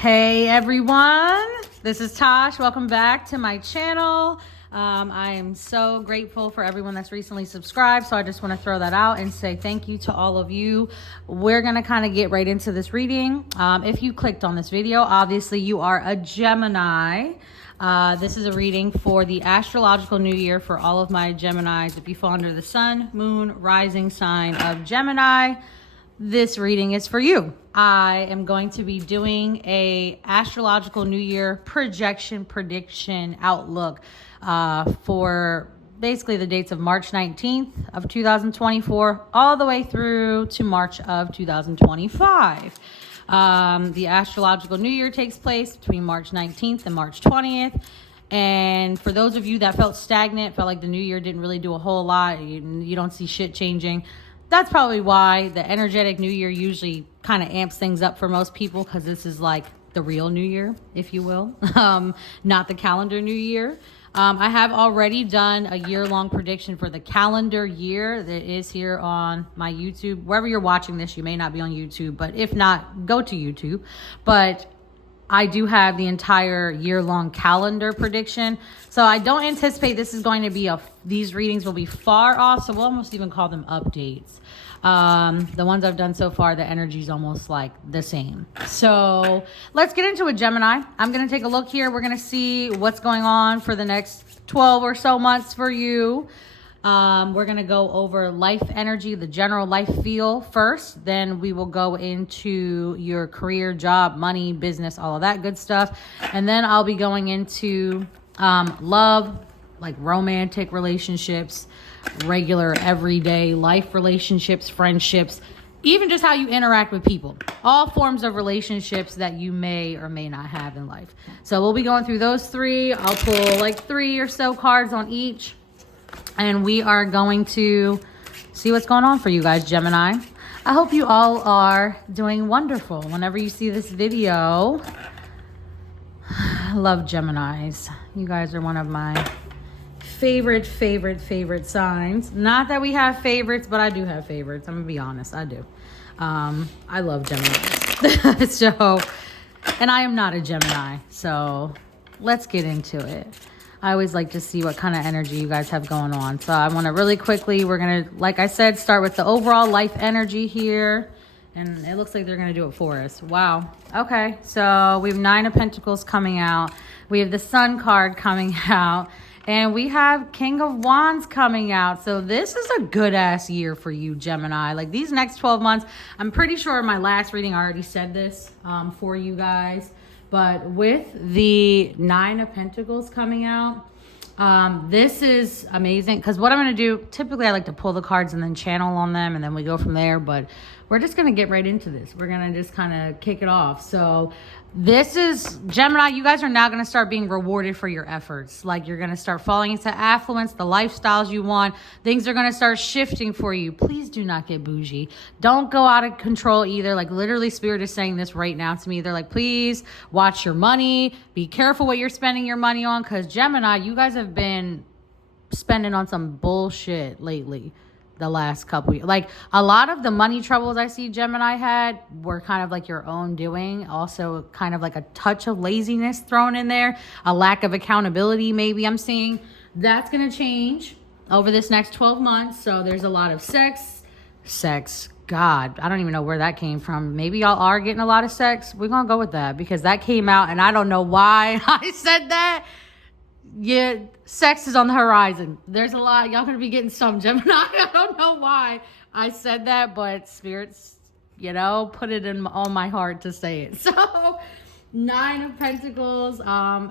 Hey everyone, this is Tosh. Welcome back to my channel. I am so grateful for everyone that's recently subscribed, so I just want to throw that out and say thank you to all of you. We're going to kind of get right into this reading. If you clicked on this video, obviously you are a Gemini. This is a reading for the astrological new year for all of my Geminis. If you fall under the sun, moon, rising sign of Gemini, this reading is for you. I am going to be doing a astrological new year prediction outlook for basically the dates of March 19th of 2024 all the way through to March of 2025. The astrological new year takes place between March 19th and March 20th. And for those of you that felt stagnant, felt like the new year didn't really do a whole lot, you don't see shit changing, that's probably why the energetic new year usually kind of amps things up for most people, because this is like the real new year, if you will, not the calendar new year. I have already done a year-long prediction for the calendar year that is here on my YouTube. Wherever you're watching this, you may not be on YouTube, but if not, go to YouTube. But I do have the entire year-long calendar prediction. So I don't anticipate this is going to be these readings will be far off. So we'll almost even call them updates. The ones I've done so far, the energy is almost like the same. So let's get into it, Gemini. I'm going to take a look here. We're going to see what's going on for the next 12 or so months for you. We're going to go over life energy, the general life feel first. Then we will go into your career, job, money, business, all of that good stuff. And then I'll be going into love, like romantic relationships, regular everyday life relationships, friendships, even just how you interact with people. All forms of relationships that you may or may not have in life. So we'll be going through those three. I'll pull like 3 or so cards on each. And we are going to see what's going on for you guys, Gemini. I hope you all are doing wonderful. Whenever you see this video, I love Geminis. You guys are one of my favorite signs. Not that we have favorites, but I do have favorites. I'm gonna be honest, I do. I love Geminis. So, and I am not a Gemini, so let's get into it. I always like to see what kind of energy you guys have going on. So I want to really quickly, we're going to, like I said, start with the overall life energy here. And it looks like they're going to do it for us. Wow. Okay. So we have 9 of Pentacles coming out. We have the Sun card coming out. And we have King of Wands coming out. So this is a good ass year for you, Gemini. Like these next 12 months, I'm pretty sure in my last reading, I already said this for you guys. But with the 9 of Pentacles coming out, this is amazing. Because what I'm going to do, typically I like to pull the cards and then channel on them. And then we go from there. But we're just going to get right into this. We're going to just kind of kick it off. So this is, Gemini, you guys are now going to start being rewarded for your efforts. Like you're going to start falling into affluence, the lifestyles you want. Things are going to start shifting for you. Please do not get bougie. Don't go out of control either. Like literally Spirit is saying this right now to me. They're like, please watch your money. Be careful what you're spending your money on. Because Gemini, you guys have been spending on some bullshit lately. The last couple years. Like a lot of the money troubles I see Gemini had were kind of like your own doing. Also kind of like a touch of laziness thrown in there. A lack of accountability maybe I'm seeing. That's going to change over this next 12 months. So there's a lot of sex. God, I don't even know where that came from. Maybe y'all are getting a lot of sex. We're going to go with that because that came out and I don't know why I said that. Yeah, sex is on the horizon. There's a lot. Y'all gonna be getting some, Gemini. I don't know why I said that, but spirits, put it on my heart to say it. So 9 of Pentacles,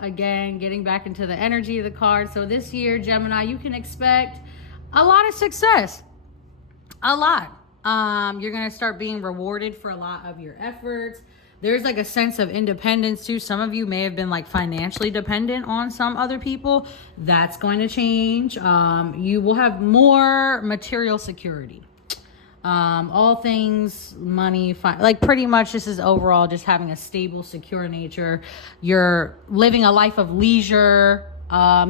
again, getting back into the energy of the card. So this year, Gemini, you can expect a lot of success. A lot. You're gonna start being rewarded for a lot of your efforts. There's like a sense of independence too. Some of you may have been like financially dependent on some other people. That's going to change. You will have more material security. All things money, like pretty much this is overall just having a stable, secure nature. You're living a life of leisure,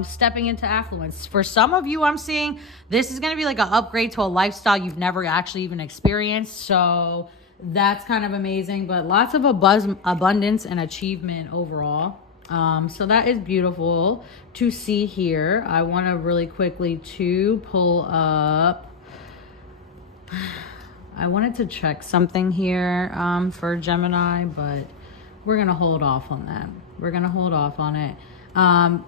stepping into affluence. For some of you, I'm seeing this is going to be like an upgrade to a lifestyle you've never actually even experienced. So That's kind of amazing, but lots of abundance and achievement overall. So that is beautiful to see here. I want to really quickly to pull up. I wanted to check something here for Gemini, but we're going to hold off on that. We're going to hold off on it.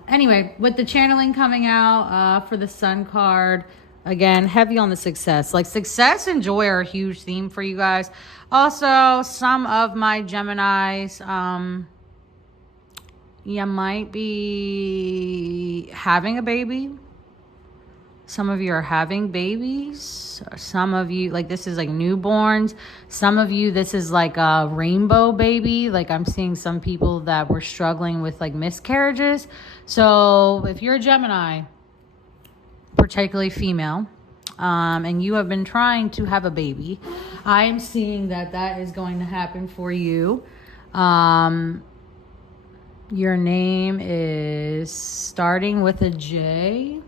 Anyway, with the channeling coming out for the Sun card, again, heavy on the success. Like success and joy are a huge theme for you guys. Also, some of my Geminis, you might be having a baby. Some of you are having babies. Some of you, like this is like newborns. Some of you, this is like a rainbow baby. Like I'm seeing some people that were struggling with like miscarriages. So if you're a Gemini, particularly female, and you have been trying to have a baby, I am seeing that that is going to happen for you. Your name is starting with a J.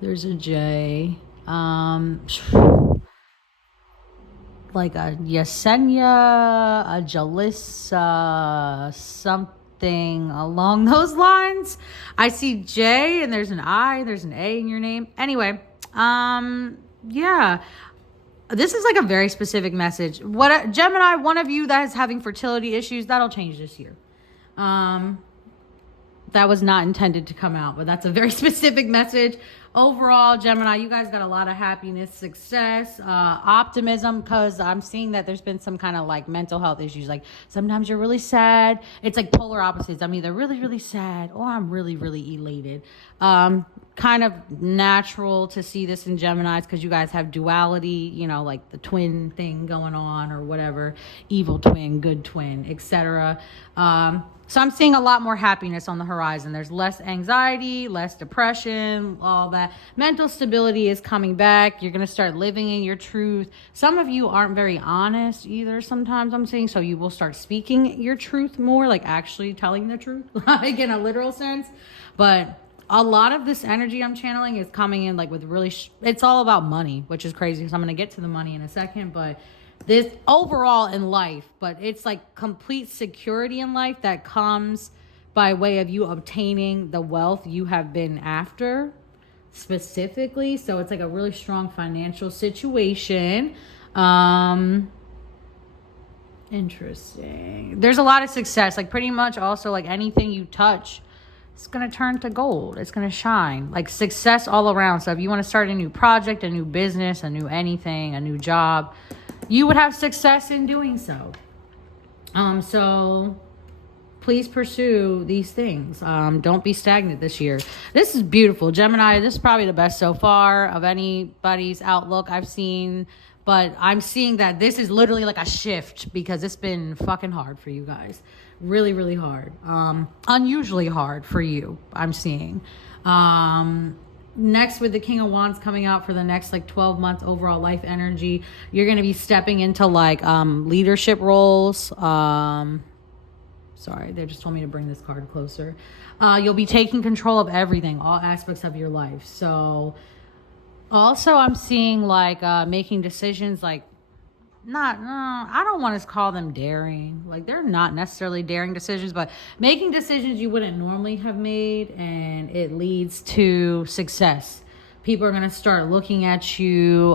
There's a J. Like a Yesenia, a Jalissa, something along those lines. I see J and there's an I, there's an A in your name. Anyway, yeah. This is like a very specific message. What Gemini, one of you that is having fertility issues, that'll change this year. That was not intended to come out, but that's a very specific message. Overall, Gemini, you guys got a lot of happiness, success, optimism, because I'm seeing that there's been some kind of like mental health issues. Like sometimes you're really sad. It's like polar opposites. I'm either really, really sad or I'm really, really elated. Kind of natural to see this in Geminis because you guys have duality, you know, like the twin thing going on or whatever, evil twin, good twin, etc. So I'm seeing a lot more happiness on the horizon. There's less anxiety, less depression, all that. Mental stability is coming back. You're going to start living in your truth. Some of you aren't very honest either sometimes, I'm seeing. So you will start speaking your truth more, like actually telling the truth, like in a literal sense. But a lot of this energy I'm channeling is coming in like with really, it's all about money, which is crazy because I'm going to get to the money in a second. But this overall in life, but it's like complete security in life that comes by way of you obtaining the wealth you have been after specifically. So it's like a really strong financial situation. Interesting. There's a lot of success, like pretty much also like anything you touch, it's going to turn to gold. It's going to shine. Like success all around. So if you want to start a new project, a new business, a new anything, a new job, you would have success in doing so. So please pursue these things. Don't be stagnant this year. This is beautiful. Gemini, this is probably the best so far of anybody's outlook I've seen. But I'm seeing that this is literally like a shift because it's been fucking hard for you guys. Really, really hard. Unusually hard for you, I'm seeing. Next, with the King of Wands coming out for the next like 12 months overall life energy, you're going to be stepping into like leadership roles. Sorry, they just told me to bring this card closer. You'll be taking control of everything, all aspects of your life. So also I'm seeing like making decisions like I don't want to call them daring. Like they're not necessarily daring decisions, but making decisions you wouldn't normally have made, and it leads to success. People are going to start looking at you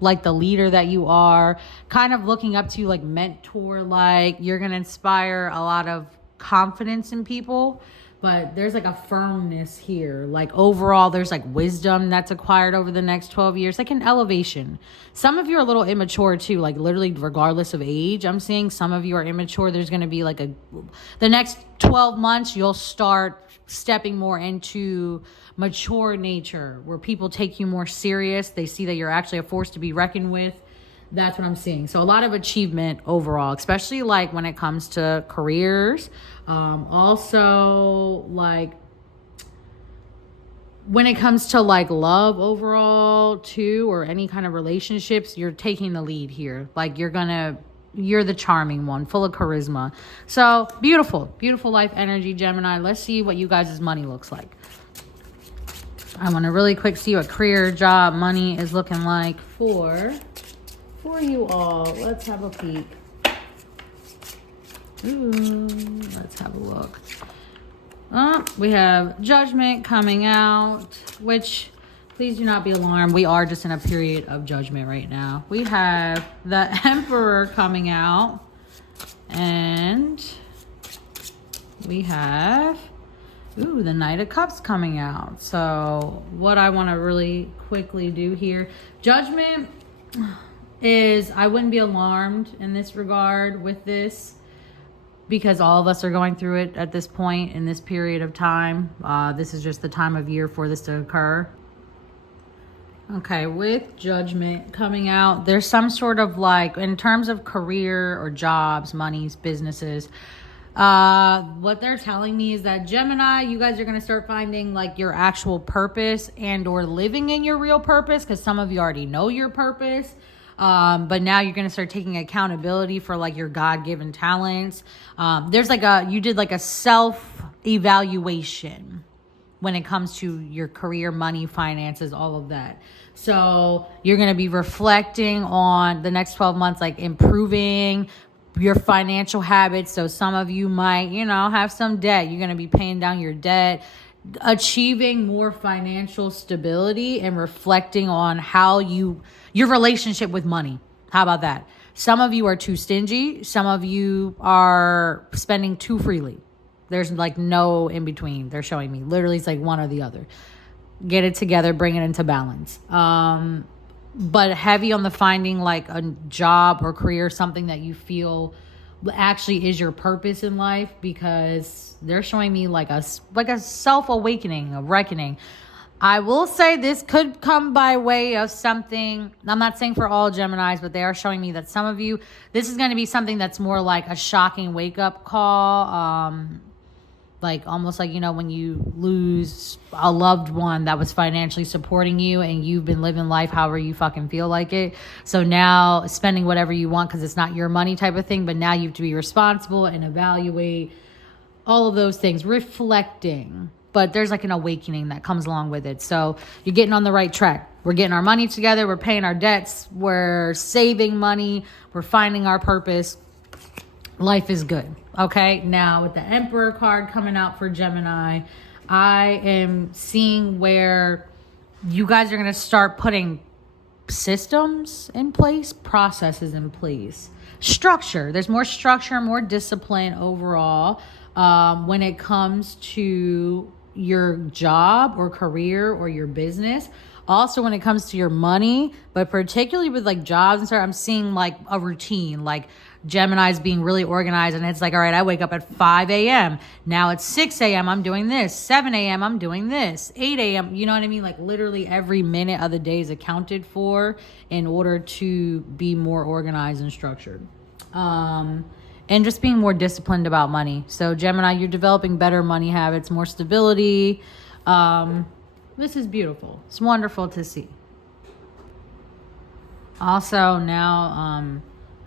like the leader that you are, kind of looking up to you like mentor, like you're going to inspire a lot of confidence in people. But there's like a firmness here. Like overall, there's like wisdom that's acquired over the next 12 years, like an elevation. Some of you are a little immature too, like literally regardless of age. I'm seeing some of you are immature. There's going to be like the next 12 months, you'll start stepping more into mature nature where people take you more serious. They see that you're actually a force to be reckoned with. That's what I'm seeing. So a lot of achievement overall, especially like when it comes to careers. Also like when it comes to like love overall too, or any kind of relationships, you're taking the lead here. Like you're the charming one, full of charisma. So beautiful, beautiful life energy, Gemini. Let's see what you guys' money looks like. I want to really quick see what career, job, money is looking like for for you all. Let's have a peek. Ooh, let's have a look. We have Judgment coming out, which, please do not be alarmed. We are just in a period of judgment right now. We have the Emperor coming out. And we have, the Knight of Cups coming out. So what I want to really quickly do here, Judgment is, I wouldn't be alarmed in this regard with this, because all of us are going through it at this point in this period of time. This is just the time of year for this to occur. Okay, with Judgment coming out, there's some sort of like, in terms of career or jobs, monies, businesses, what they're telling me is that Gemini, you guys are going to start finding like your actual purpose and or living in your real purpose, because some of you already know your purpose. But now you're going to start taking accountability for like your God-given talents. There's like you did like a self-evaluation when it comes to your career, money, finances, all of that. So you're going to be reflecting on the next 12 months, like improving your financial habits. So some of you might, have some debt. You're going to be paying down your debt, achieving more financial stability, and reflecting on how your relationship with money. How about that? Some of you are too stingy. Some of you are spending too freely. There's like no in between. They're showing me literally it's like one or the other. Get it together, bring it into balance. But heavy on the finding like a job or career, something that you feel actually is your purpose in life, because they're showing me like a self-awakening, a reckoning. I will say this could come by way of something. I'm not saying for all Geminis, but they are showing me that some of you, this is going to be something that's more like a shocking wake-up call. Like almost like, when you lose a loved one that was financially supporting you and you've been living life however you fucking feel like it. So now spending whatever you want because it's not your money type of thing, but now you have to be responsible and evaluate all of those things, reflecting. But there's like an awakening that comes along with it. So you're getting on the right track. We're getting our money together. We're paying our debts. We're saving money. We're finding our purpose. Life is good. Okay. Now with the Emperor card coming out for Gemini, I am seeing where you guys are going to start putting systems in place, processes in place, structure. There's more structure, more discipline overall when it comes to your job or career or your business. Also when it comes to your money, but particularly with like jobs and stuff, I'm seeing like a routine, like Gemini's being really organized, and it's like, all right, I wake up at 5 a.m. Now it's 6 a.m. I'm doing this. 7 a.m. I'm doing this. 8 a.m. You know what I mean? Like literally every minute of the day is accounted for in order to be more organized and structured. And just being more disciplined about money. So Gemini, you're developing better money habits, more stability. This is beautiful. It's wonderful to see. Also now,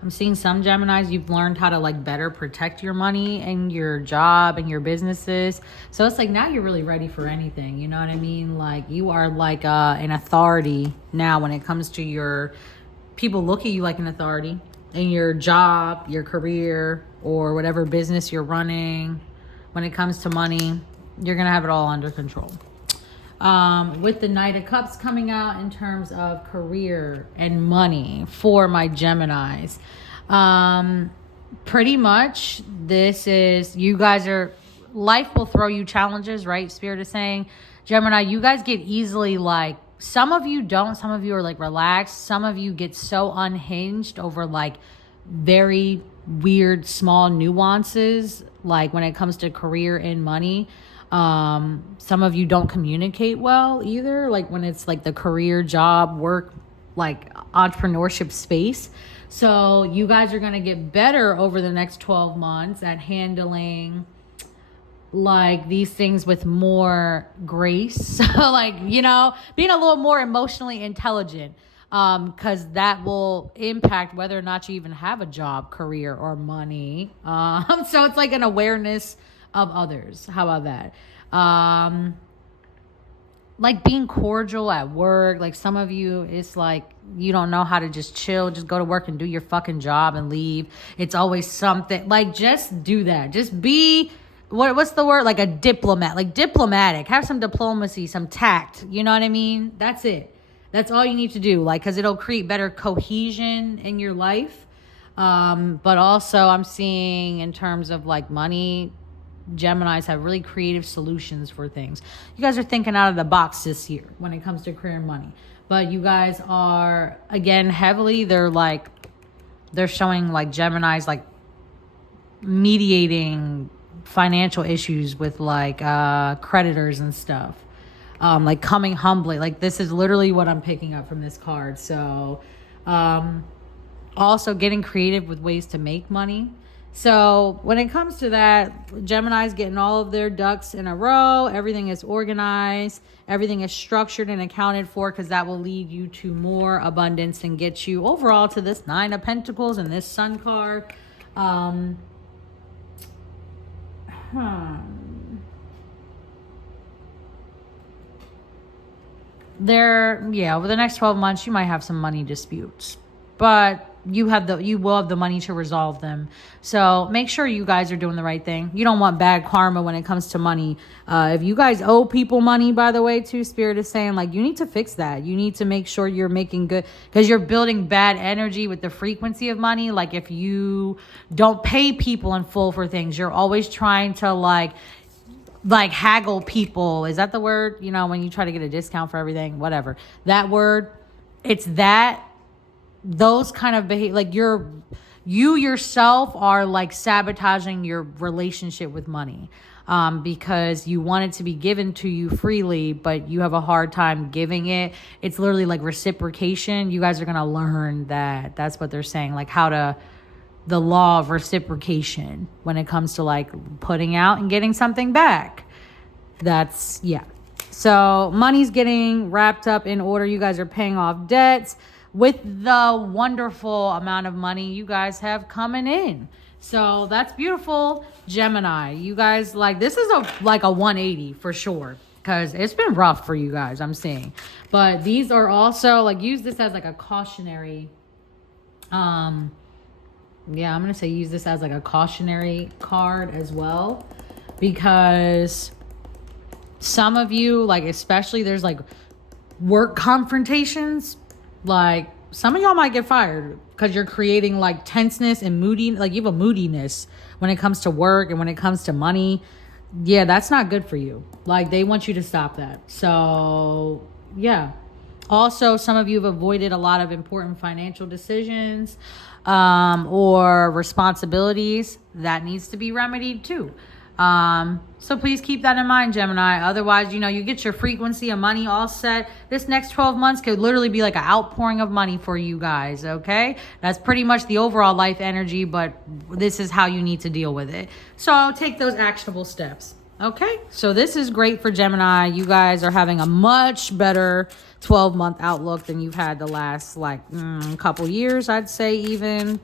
I'm seeing some Geminis, you've learned how to like better protect your money and your job and your businesses. So it's like now you're really ready for anything. You know what I mean? Like you are like an authority now when it comes to your, people look at you like an authority in your job, your career, or whatever business you're running. When it comes to money, you're going to have it all under control. With the Knight of Cups coming out in terms of career and money for my Geminis, pretty much this is, you guys are, life will throw you challenges, right? Spirit is saying, Gemini, you guys get easily like, some of you don't, some of you are like relaxed. Some of you get so unhinged over like very weird, small nuances, like when it comes to career and money. Some of you don't communicate well either, like when it's like the career, job, work, like entrepreneurship space. So you guys are going to get better over the next 12 months at handling like these things with more grace. So like, being a little more emotionally intelligent, because that will impact whether or not you even have a job, career, or money. So it's like an awareness of others. How about that? like being cordial at work. Like some of you, it's like you don't know how to just chill, just go to work and do your fucking job and leave. It's always something. Like just do that. Just be what's the word? Like a diplomat, like diplomatic. Have some diplomacy, some tact. You know what I mean? That's it. That's all you need to do. Like, cause it'll create better cohesion in your life. But also I'm seeing in terms of like money, Geminis have really creative solutions for things. You guys are thinking out of the box this year when it comes to career and money. But you guys are, again, heavily, they're showing like Geminis like mediating financial issues with like creditors and stuff. Like coming humbly. Like this is literally what I'm picking up from this card. So also getting creative with ways to make money. So when it comes to that, Gemini's getting all of their ducks in a row. Everything is organized. Everything is structured and accounted for, because that will lead you to more abundance and get you overall to this 9 of Pentacles and this Sun card. Over the next 12 months, you might have some money disputes, but you will have the money to resolve them. So make sure you guys are doing the right thing. You don't want bad karma when it comes to money. If you guys owe people money, by the way, too, Spirit is saying like you need to fix that. You need to make sure you're making good, because you're building bad energy with the frequency of money. Like if you don't pay people in full for things, you're always trying to like haggle people. Is that the word? You know, when you try to get a discount for everything, whatever. That word, it's that. Those kind of behavior, like you yourself are like sabotaging your relationship with money, because you want it to be given to you freely, but you have a hard time giving it. It's literally like reciprocation. You guys are going to learn that. That's what they're saying, like the law of reciprocation when it comes to like putting out and getting something back. So money's getting wrapped up in order. You guys are paying off debts with the wonderful amount of money you guys have coming in. So that's beautiful, Gemini. You guys, like, this is a 180 for sure, because it's been rough for you guys, I'm seeing. But these are also, like, use this as like a cautionary, I'm going to say use this as like a cautionary card as well, because some of you, like, especially there's like work confrontations. Like some of y'all might get fired because you're creating like tenseness and moody. Like you have a moodiness when it comes to work and when it comes to money. Yeah, that's not good for you. Like they want you to stop that. So yeah. Also, some of you have avoided a lot of important financial decisions or responsibilities. That needs to be remedied too. So please keep that in mind, Gemini. Otherwise, you get your frequency of money all set. This next 12 months could literally be like an outpouring of money for you guys. Okay. That's pretty much the overall life energy, but this is how you need to deal with it. So take those actionable steps. Okay. So this is great for Gemini. You guys are having a much better 12-month outlook than you've had the last couple years. I'd say even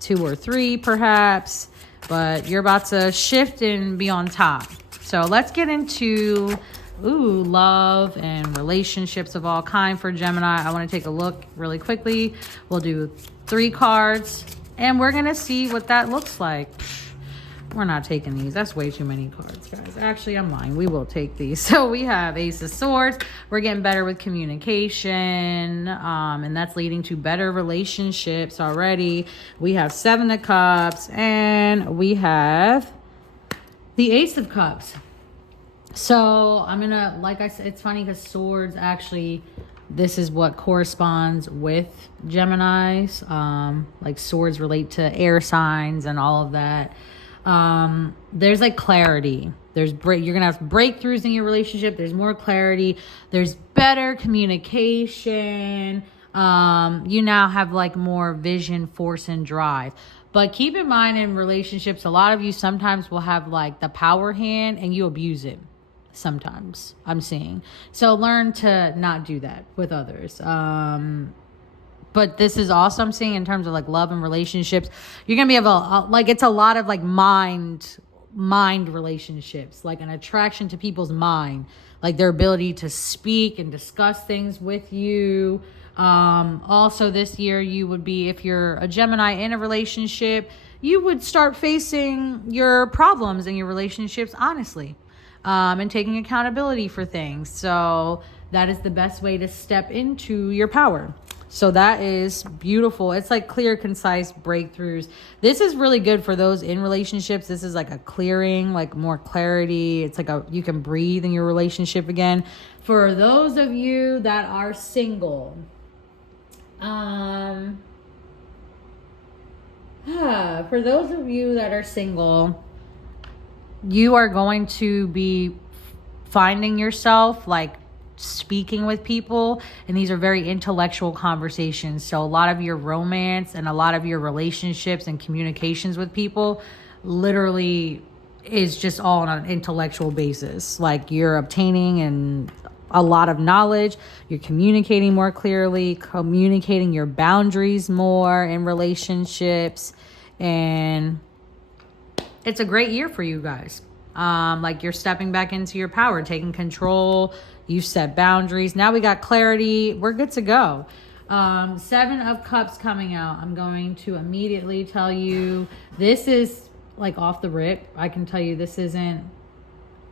2 or 3 perhaps. But you're about to shift and be on top. So let's get into love and relationships of all kind for Gemini. I want to take a look really quickly. We'll do 3 cards and we're going to see what that looks like. We're not taking these. That's way too many cards, guys. Actually, I'm lying. We will take these. So we have Ace of Swords. We're getting better with communication. And that's leading to better relationships already. We have 7 of Cups. And we have the Ace of Cups. So I'm going to, like I said, it's funny because Swords actually, this is what corresponds with Geminis. Like Swords relate to air signs and all of that. There's like clarity. You're gonna have breakthroughs in your relationship. There's more clarity. There's better communication. You now have like more vision, force, and drive. But keep in mind, in relationships, a lot of you sometimes will have like the power hand and you abuse it. Sometimes I'm seeing. So learn to not do that with others. But this is also, I'm seeing in terms of like love and relationships, you're going to be able to, it's a lot of like mind relationships, like an attraction to people's mind. like their ability to speak and discuss things with you. Also this year you would be, if you're a Gemini in a relationship, you would start facing your problems in your relationships honestly, and taking accountability for things. So that is the best way to step into your power. So that is beautiful. It's like clear, concise breakthroughs. This is really good for those in relationships. This is like a clearing, like more clarity. It's like you can breathe in your relationship again. For those of you that are single, for those of you that are single, you are going to be finding yourself like speaking with people, and these are very intellectual conversations. So a lot of your romance and a lot of your relationships and communications with people literally is just all on an intellectual basis. Like you're obtaining and a lot of knowledge, you're communicating more clearly, communicating your boundaries more in relationships, and it's a great year for you guys. Like you're stepping back into your power, taking control. You set boundaries. Now we got clarity. We're good to go. 7 of Cups coming out. I'm going to immediately tell you this is like off the rip. I can tell you this isn't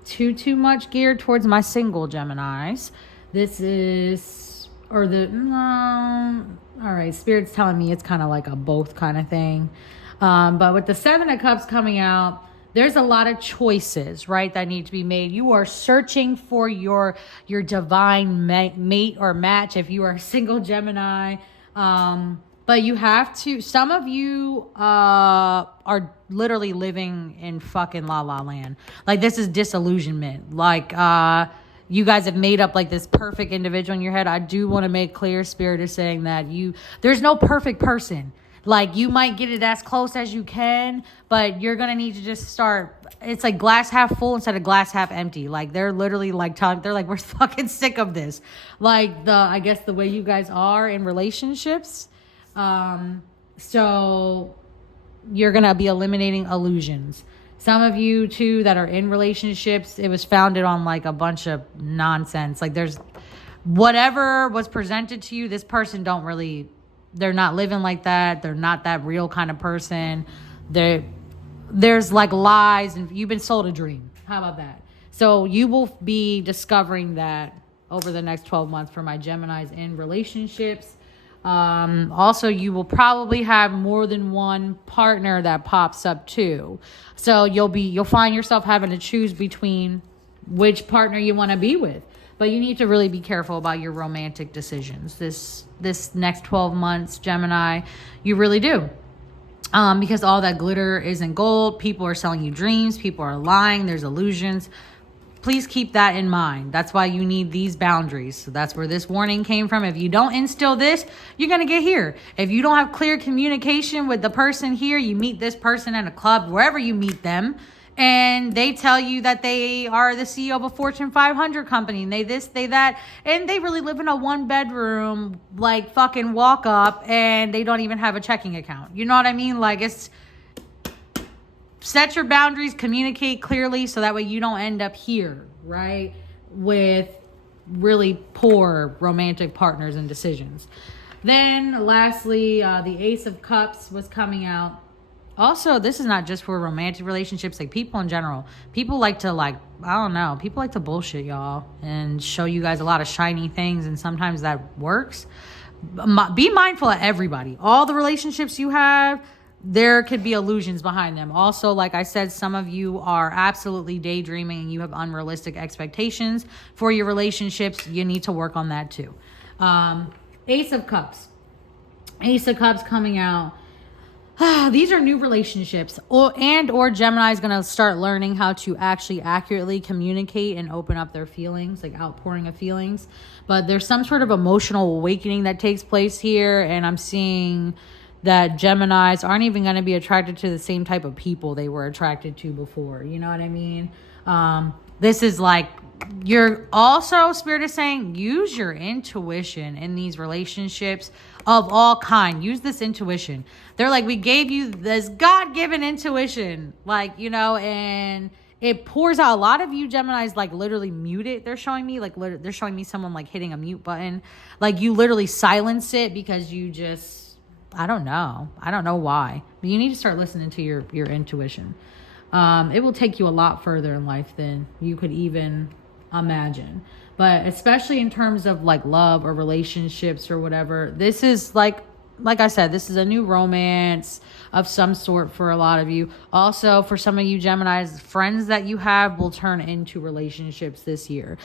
too much geared towards my single Geminis. This is, all right, Spirit's telling me it's kind of like a both kind of thing. But with the 7 of Cups coming out, there's a lot of choices, right, that need to be made. You are searching for your divine mate or match if you are a single Gemini. But you have to, some of you are literally living in fucking la la land. Like this is disillusionment. Like you guys have made up like this perfect individual in your head. I do want to make clear, Spirit is saying that there's no perfect person. Like you might get it as close as you can, but you're going to need to just start. It's like glass half full instead of glass half empty. Like they're literally like they're like, we're fucking sick of this. Like I guess the way you guys are in relationships. So you're going to be eliminating illusions. Some of you too that are in relationships, it was founded on like a bunch of nonsense. Like there's whatever was presented to you, this person they're not living like that. They're not that real kind of person. There's like lies, and you've been sold a dream. How about that? So you will be discovering that over the next 12 months for my Geminis in relationships. Also, you will probably have more than one partner that pops up too. So you'll find yourself having to choose between which partner you want to be with. But you need to really be careful about your romantic decisions. This next 12 months, Gemini, you really do. Because all that glitter isn't gold. People are selling you dreams. People are lying. There's illusions. Please keep that in mind. That's why you need these boundaries. So that's where this warning came from. If you don't instill this, you're going to get here. If you don't have clear communication with the person here, you meet this person in a club, wherever you meet them, and they tell you that they are the CEO of a Fortune 500 company, and they this, they that, and they really live in a 1-bedroom, like fucking walk up, and they don't even have a checking account. You know what I mean? Like it's, set your boundaries, communicate clearly, so that way you don't end up here, right? With really poor romantic partners and decisions. Then lastly, the Ace of Cups was coming out. Also, this is not just for romantic relationships, like people in general. People like to people like to bullshit y'all and show you guys a lot of shiny things, and sometimes that works. Be mindful of everybody. All the relationships you have, there could be illusions behind them. Also, like I said, some of you are absolutely daydreaming and you have unrealistic expectations for your relationships. You need to work on that too. Ace of Cups. Ace of Cups coming out. These are new relationships, or Gemini is going to start learning how to actually accurately communicate and open up their feelings, like outpouring of feelings. But there's some sort of emotional awakening that takes place here, and I'm seeing that Geminis aren't even going to be attracted to the same type of people they were attracted to before. You know what I mean? This is like, you're also, Spirit is saying, use your intuition in these relationships of all kind. Use this intuition. They're like, we gave you this God-given intuition, like, you know, and it pours out. A lot of you Geminis like literally mute it. They're showing me they're showing me someone like hitting a mute button. Like you literally silence it because you just, I don't know why, but you need to start listening to your intuition. It will take you a lot further in life than you could even imagine. But especially in terms of like love or relationships or whatever, this is like I said, this is a new romance of some sort for a lot of you. Also, for some of you Geminis, friends that you have will turn into relationships this year.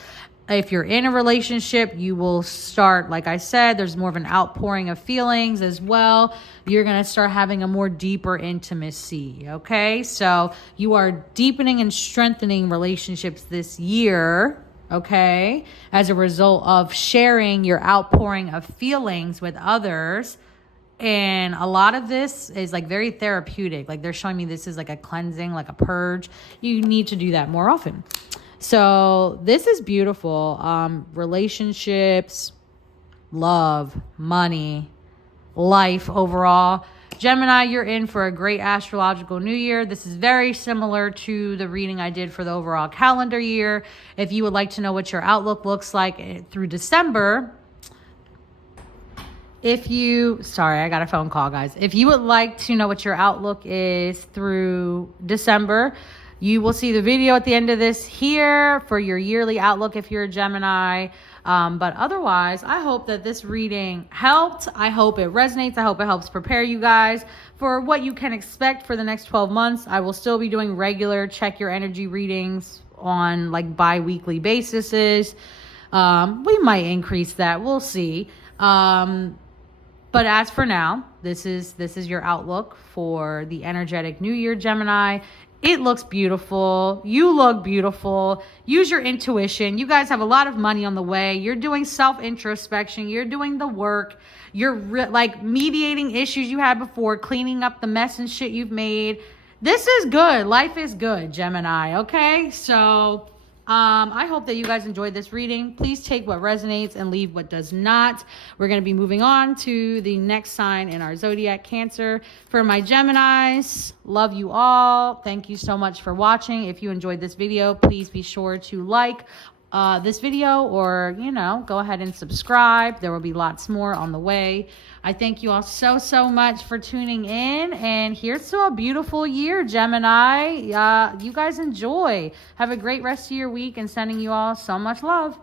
If you're in a relationship, you will start, like I said, there's more of an outpouring of feelings as well. You're going to start having a more deeper intimacy, okay? So you are deepening and strengthening relationships this year, okay? As a result of sharing your outpouring of feelings with others. And a lot of this is like very therapeutic. Like they're showing me this is like a cleansing, like a purge. You need to do that more often. So this is beautiful. Relationships, love, money, life overall. Gemini, you're in for a great astrological new year. This is very similar to the reading I did for the overall calendar year. If you would like to know what your outlook looks like through December, sorry, I got a phone call, guys. If you would like to know what your outlook is through December, you will see the video at the end of this here for your yearly outlook if you're a Gemini. But otherwise, I hope that this reading helped. I hope it resonates. I hope it helps prepare you guys for what you can expect for the next 12 months. I will still be doing regular check your energy readings on like bi-weekly basis. We might increase that. We'll see. But as for now, this is your outlook for the energetic new year, Gemini. It looks beautiful. You look beautiful. Use your intuition. You guys have a lot of money on the way. You're doing self-introspection. You're doing the work. You're like mediating issues you had before, cleaning up the mess and shit you've made. This is good. Life is good, Gemini. Okay? So I hope that you guys enjoyed this reading. Please take what resonates and leave what does not. We're going to be moving on to the next sign in our Zodiac, Cancer. For my Geminis, love you all. Thank you so much for watching. If you enjoyed this video, please be sure to like this video or, go ahead and subscribe. There will be lots more on the way. I thank you all so much for tuning in, and here's to a beautiful year, Gemini. You guys enjoy. Have a great rest of your week, and sending you all so much love.